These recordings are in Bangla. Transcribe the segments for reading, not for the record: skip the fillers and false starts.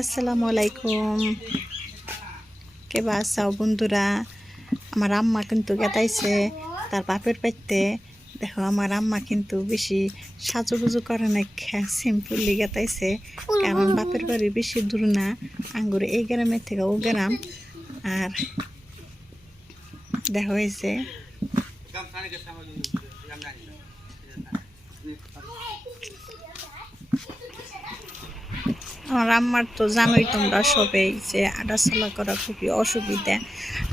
আসসালামু আলাইকুম। কেবা আছাও বন্ধুরা? আমার আম্মা কিন্তু গেতাইছে তার বাপের বাড়িতে। দেখো আমার আম্মা কিন্তু বেশি সাজুগুজু করে না, সিম্পলি গেতাইছে, কারণ বাপের বাড়ি বেশি দূর না, আঙ্গুর এই গ্রামের থেকে ও গ্রাম। আর দেখা হয়েছে আমার আম্মার তো জানোই তোমরা সবাই যে আডাচলা করা খুবই অসুবিধা।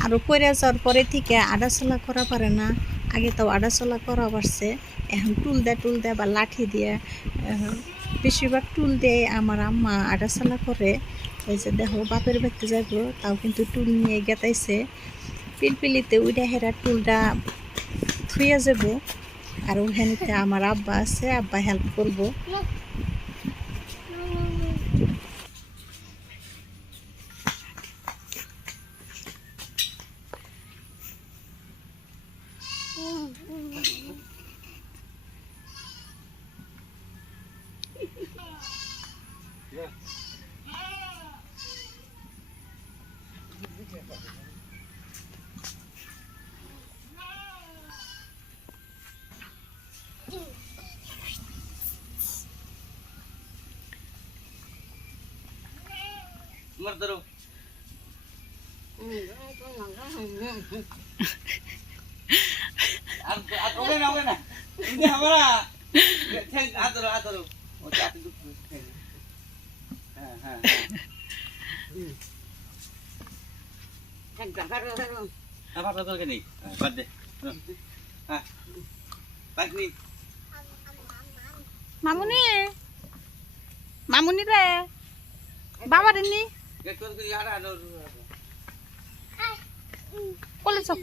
আরও পড়ে যাওয়ার পরে থেকে আডাচলা করা পারে না। আগে তাও আডাচলা করা পারছে, এখন টুল দেয় বা লাঠি দিয়ে, বেশিরভাগ টুল দিয়ে আমার আম্মা আডাচলা করে। এই যে দেখো বাপের বাড়িতে যাইব তাও কিন্তু টুল নিয়ে গেতাইছে, পিলপিলিতে উইডা হেরা টুলটা থুয়ে যাব। আর ওখানেতে আমার আব্বা আছে, আব্বা হেল্প করবো। मर दरो आप ओके ना ini हमारा थे आदरो ओ जाते दुख हां apa apa ke ni bad deh ah bad ni মামুনি রে বাবা রে নি get kau ke yara ada কোলে সব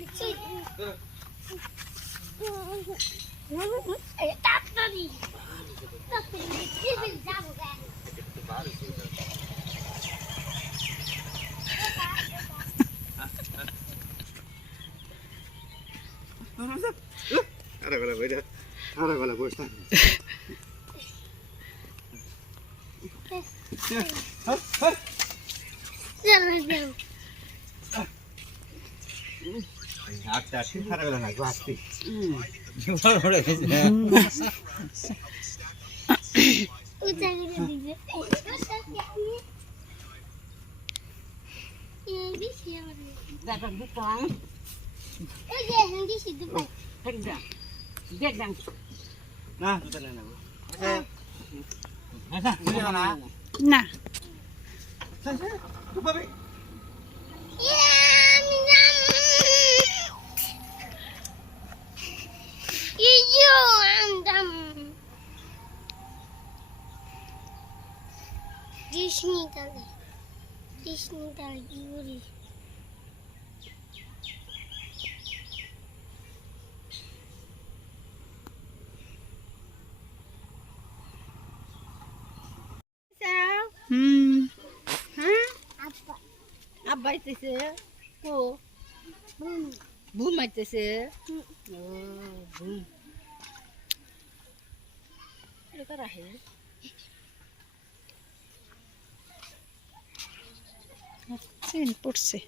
ada bala beda ada bala bosta আচ্ছা ঠিক খারাপ হলো না গাছটি জোর পড়ে গেছে উঠা করে দিবে এই বেশি আমার দাদা দুটাং এই যে হিন্দি সিদ্ধ পাই হেডা দেখদাং না দুটা না আচ্ছা বুঝা না না তুই পাবে Disney কি করি আব্বা আইতেছে ও বুম আইতেছে ও বুম এটা রাহে চেন পড়ছে।